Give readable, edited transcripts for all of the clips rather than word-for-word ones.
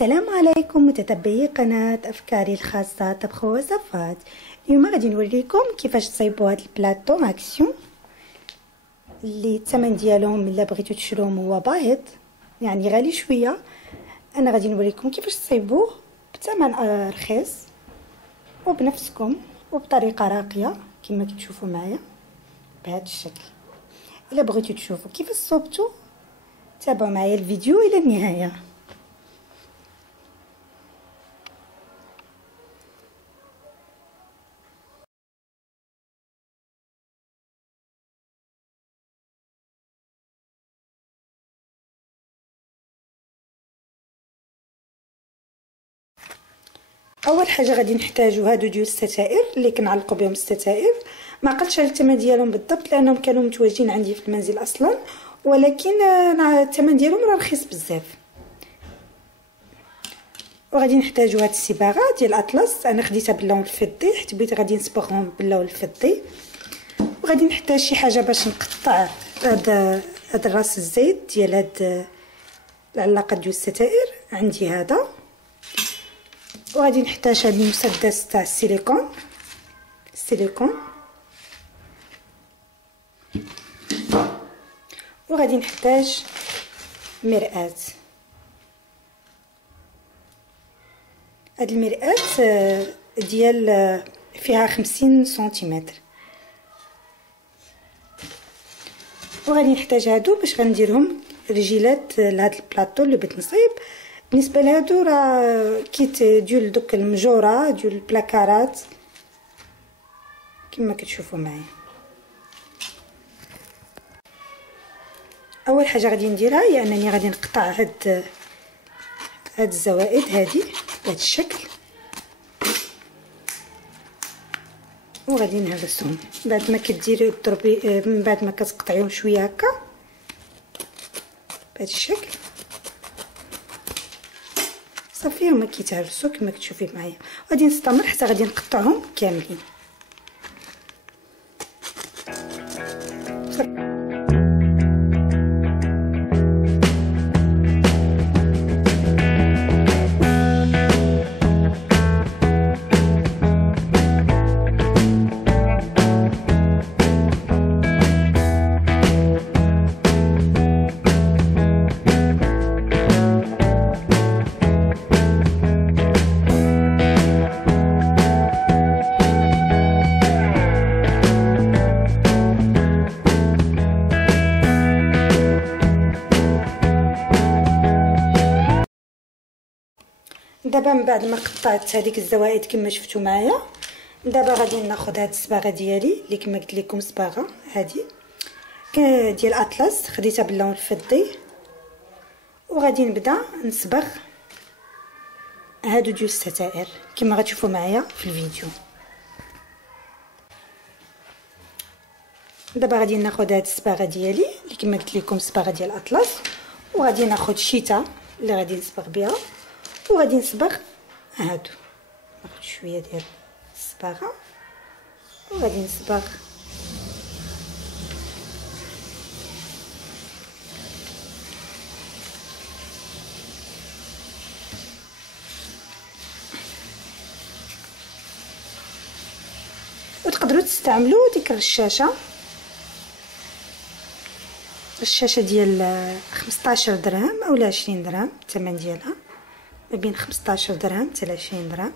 السلام عليكم متتبعي قناة أفكاري الخاصة طبخ ووصفات. اليوم غادي نوريكم كيفاش تصايبوا هاد البلاطو اكسيون اللي الثمن ديالهم الا بغيتو تشروهم هو باهظ، يعني غالي شويه. انا غادي نوريكم كيفاش تصايبوه بثمن رخيص وبنفسكم وبطريقه راقيه كما كتشوفوا معايا بهذا الشكل. الا بغيتو تشوفوا كيفاش صوبتو تابعوا معايا الفيديو الى النهايه. اول حاجه غادي نحتاجو هادو ديال الستائر اللي كنعلقوا بهم الستائر. ما عقلتش على الثمن ديالهم بالضبط لانهم كانوا متواجدين عندي في المنزل اصلا، ولكن الثمن ديالهم راه رخيص بزاف. وغادي نحتاجو هاد الصباغه ديال الاطلس، انا خديتها باللون الفضي حيت بغيت غادي نصبغهم باللون الفضي. وغادي نحتاج شي حاجه باش نقطع هاد الراس الزيت ديال هاد العلاقه ديال الستائر، عندي هذا. وغادي نحتاج هاد المسدس تاع السيليكون وغادي نحتاج مرآة. هاد المرآة ديال فيها 50 سنتيمتر. وغادي نحتاج هادو باش غنديرهم رجيلات لهاد البلاطو اللي بغيت نصايب. بالنسبه لهادو راه كيت ديال دوك المجوره ديال البلاكارات كما كتشوفوا معايا. اول حاجه غادي نديرها هي انني غادي نقطع هاد الزوائد هذه بهذا الشكل، وغادي نهرسهم بعد ما كديري تضربي، من بعد ما كتقطعيهم شويه هكا بهذا الشكل صافي هما كيتهرسوا كما كتشوفي معايا. غادي نستمر حتى غادي نقطعهم كاملين. دابا من بعد ما قطعت هذيك الزوائد كما شفتوا معايا، دابا غادي ناخذ هاد الصباغه ديالي اللي كما قلت لكم صباغه هذه ديال اطلس خديتها باللون الفضي. وغادي نبدا نصبغ هادو ديال الستائر كما غتشوفوا معايا في الفيديو. دابا غادي ناخذ هاد الصباغه ديالي اللي كما قلت لكم صباغه ديال اطلس، وغادي ناخذ شيته اللي غادي نصبغ بها، وغادي نصبغ هادو. ناخذ شويه ديال الصباغه وغادي نصبغ وتقدروا تستعملوا ديك الرشاشه ديال 15 درهم اولا 20 درهم، الثمن ديالها ما بين 15 درهم حتى 20 درهم.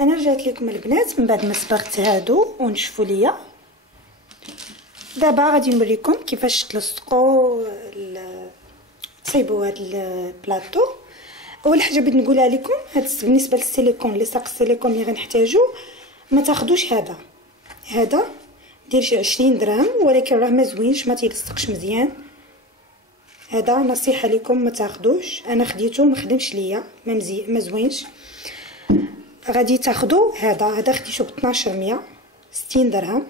انا رجعت لكم البنات من بعد ما صبغت هادو ونشفوا ليا. دابا غادي نوريكم كيفاش تلصقوا تصايبوا هاد البلاطو. اول حاجه بغيت نقولها لكم، هاد بالنسبه للسيليكون، لي ساق السيليكون اللي غنحتاجو، ما تاخدوش هذا دير شي 20 درهم، ولكن راه ما زوينش، ما تيلصقش مزيان. هذا نصيحه لكم ما تاخدوش، انا خديته ما خدمش ليا، ما زوينش. غادي تاخدو هذا خديته ب 1200، 60 درهم.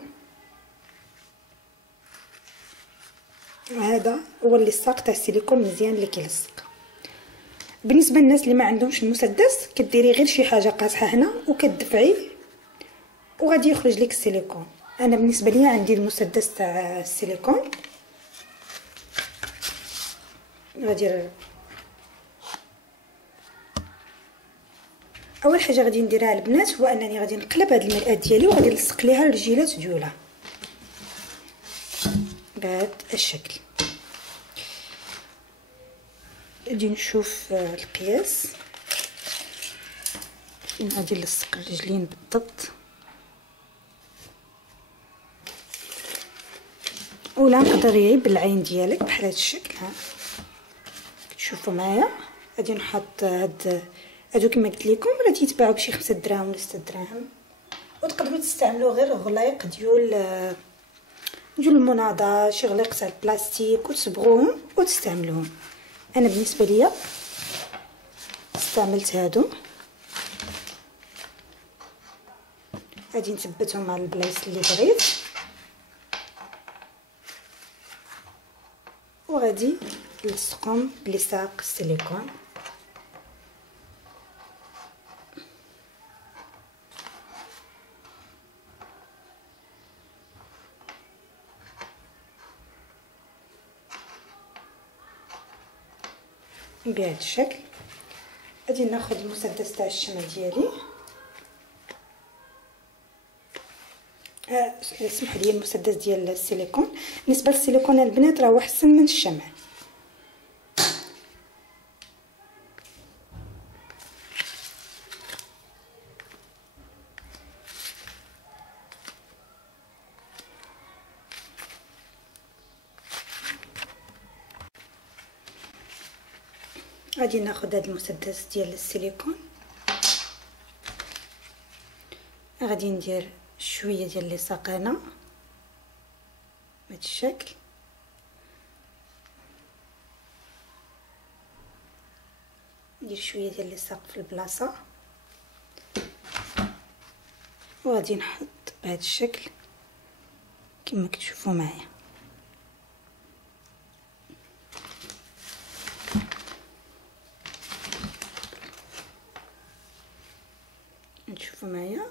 هذا هو اللي ساق تاع السيليكون مزيان اللي كيلصق. بالنسبه للناس اللي ما عندهمش المسدس، كديري غير شي حاجه قاصحه هنا وكتدفعي وغادي يخرج لك السيليكون. انا بالنسبه لي عندي المسدس تاع السيليكون، غادي اول حاجه غادي نديرها البنات هو انني غادي نقلب هاد المرآة ديالي وغادي نلصق ليها الرجيلات ديالها بهذا الشكل. غادي نشوف القياس، غادي نلصق الرجلين بالضبط، ولا نقدر يعيب بالعين ديالك بحال هذا الشكل. ها شوفوا معايا، غادي نحط هادو كما قلت لكم راه تيتباعوا بشي 5 دراهم ولا 6 دراهم، وتقدروا تستعملوا غير غلايق ديال المناضه، شي غليق تاع البلاستيك، وتصبغوهم وتستعملوهم. انا بالنسبه ليا استعملت هادو، غادي نثبتهم على البلايص اللي بغيت، وغادي نلصقهم بلصاق السيليكون. بهذا الشكل غادي ناخذ المسدس تاع الشمع ديالي، اسمحوا لي، المسدس ديال السيليكون. بالنسبه للسيليكون البنات راه احسن من الشمع. غادي ناخذ هذا المسدس ديال السيليكون، غادي ندير شويه ديال لصاق هنا بهذا الشكل، ندير شويه ديال لصاق في البلاصه، وغادي نحط بهذا الشكل كما كتشوفوا معايا. شوفوا معايا،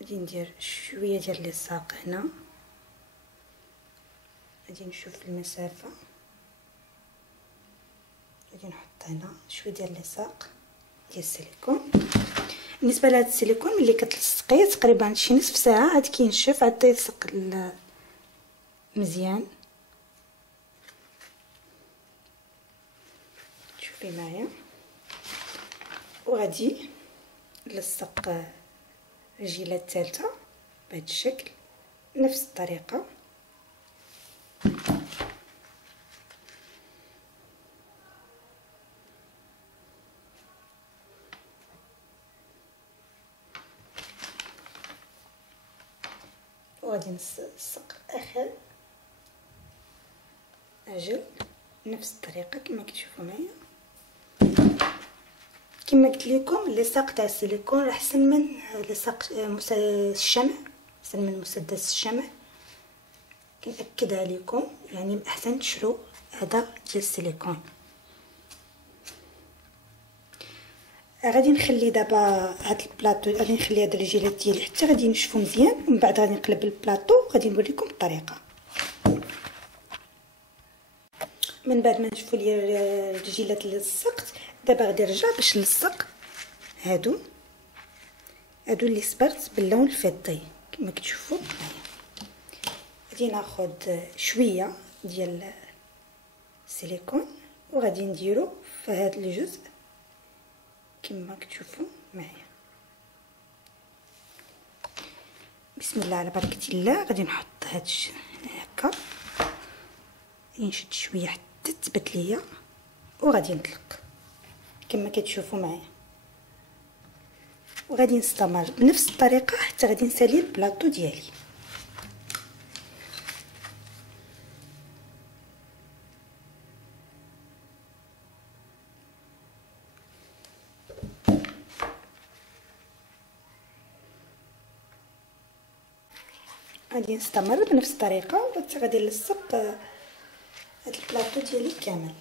غادي ندير شويه ديال لصاق هنا، غادي نشوف المسافه، غادي نحط هنا شويه ديال لصاق ديال السيليكون. بالنسبه لهذا السيليكون ملي كتلصقيه تقريبا شي نصف ساعه عاد كينشف، عاد تيلصق مزيان. شوفي معايا، وغادي نلصق الرجيله الثالثه بهذا الشكل نفس الطريقه. وغادي نلصق اخر عجل نفس الطريقه كما كتشوفوا معايا. كما قلت لكم اللصاق تاع السيليكون راه احسن من لصاق الشمع، احسن من مسدس الشمع، كنأكدها لكم. يعني احسن تشرو هذا ديال السيليكون. غادي نخلي دابا هاد البلاطو، غادي نخلي هاد الرجيلات ديالي حتى غادي ينشفوا مزيان، ومن بعد غادي نقلب البلاطو غادي نوريكم الطريقه. من بعد ما نشوفوا لي الرجيلات اللي لصقت، دابا غادي نرجع باش نلصق هادو اللي صبغت باللون الفضي كما كتشوفوا معايا. غادي ناخذ شويه ديال السيليكون وغادي نديرو في هذا الجزء كما كتشوفوا معايا. بسم الله على بركه الله. غادي نحط هاد هكا، نشد شويه حتى تثبت ليا وغادي نطلق. كما كتشوفوا معايا. وغادي نستمر بنفس الطريقه حتى غادي نسالي البلاطو ديالي. غادي نستمر بنفس الطريقه وحتى غادي نلصق هاد البلاطو ديالي كامل.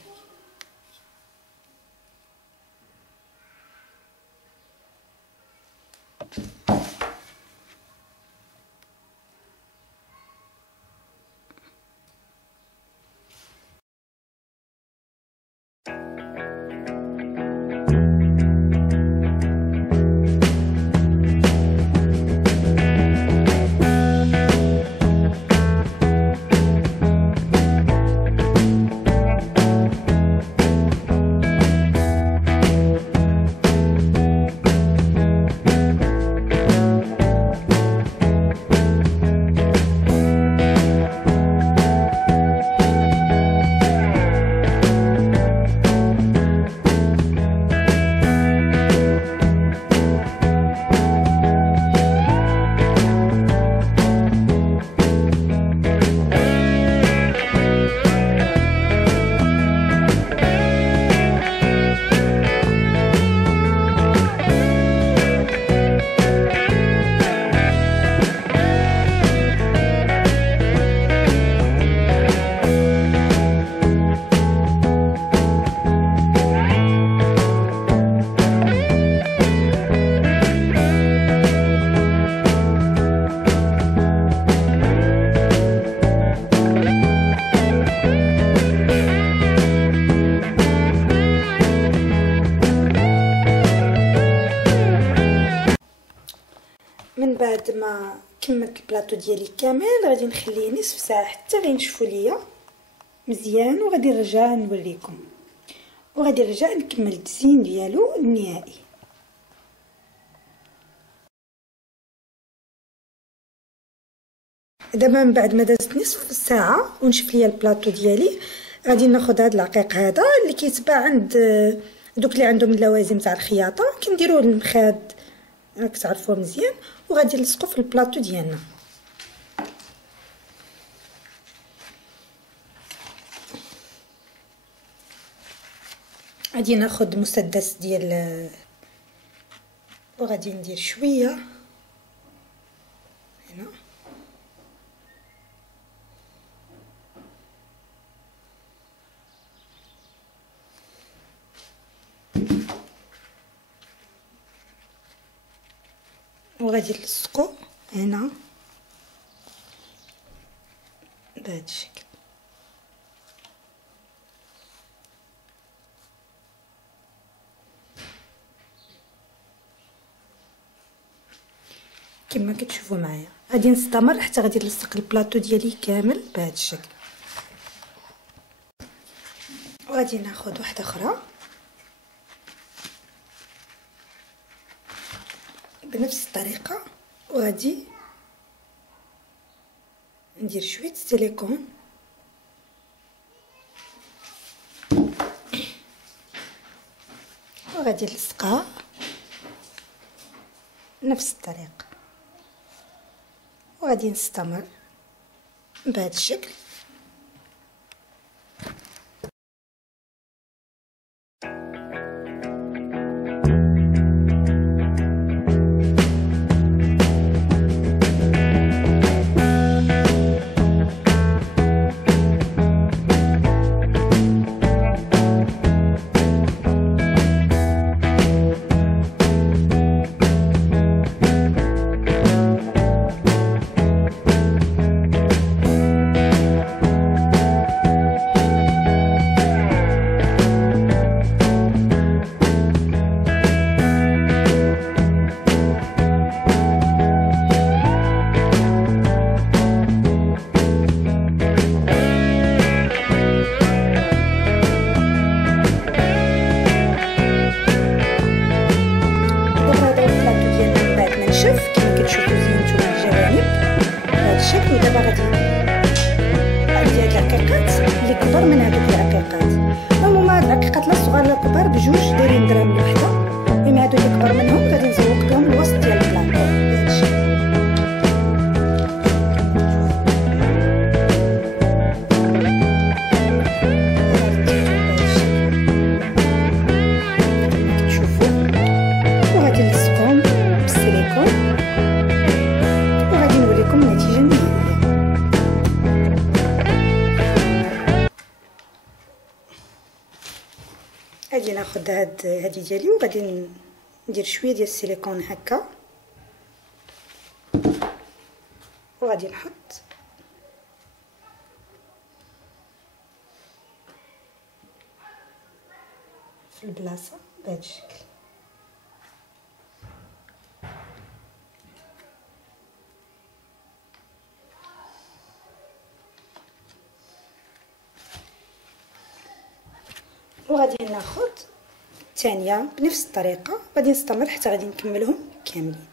من بعد ما كملت البلاطو ديالي كامل غادي نخليه نصف ساعه حتى غينشفوا ليا مزيان، وغادي نرجع نوريكم وغادي نرجع نكمل التزيين ديالو النهائي. دابا من بعد ما دازت نصف ساعه ونشف ليا البلاطو ديالي، غادي ناخذ هذا العقيق هذا اللي كيتباع عند دوك اللي عندهم اللوازم تاع الخياطه، كنديروه المخاد راك تعرفوه مزيان، وغادي نلصقو في البلاطو ديالنا. غادي ناخذ مسدس ديال وغادي ندير شويه هنا وغادي نلصقو هنا بهذا الشكل. كما كتشوفوا معايا غادي نستمر حتى غادي نلصق البلاطو ديالي كامل بهذا الشكل. وغادي ناخذ واحده اخرى بنفس الطريقه، وغادي ندير شويه السيليكون وغادي نلصقها نفس الطريقه، وغادي نستمر بهذا الشكل. غادي ناخد هادي ديالي وغادي ندير شويه ديال السيليكون هكا، وغادي نحط في البلاصه بهذا الشكل. وغادي ناخد الثانيه بنفس الطريقه، غادي نستمر حتى غادي نكملهم كاملين.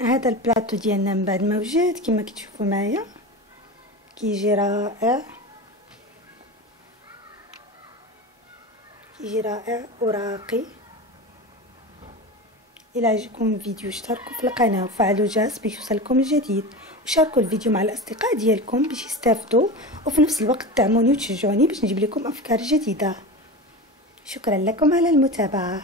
هذا البلاطو ديالنا من بعد ما وجد كما كتشوفوا معايا كيجي رائع، كيجي رائع وراقي. الى عجبكم الفيديو اشتركوا في القناه وفعلوا الجرس باش يوصلكم الجديد، وشاركوا الفيديو مع الاصدقاء ديالكم باش يستافدوا، وفي نفس الوقت دعموني وتشجعوني باش نجيب لكم افكار جديده. شكرا لكم على المتابعه.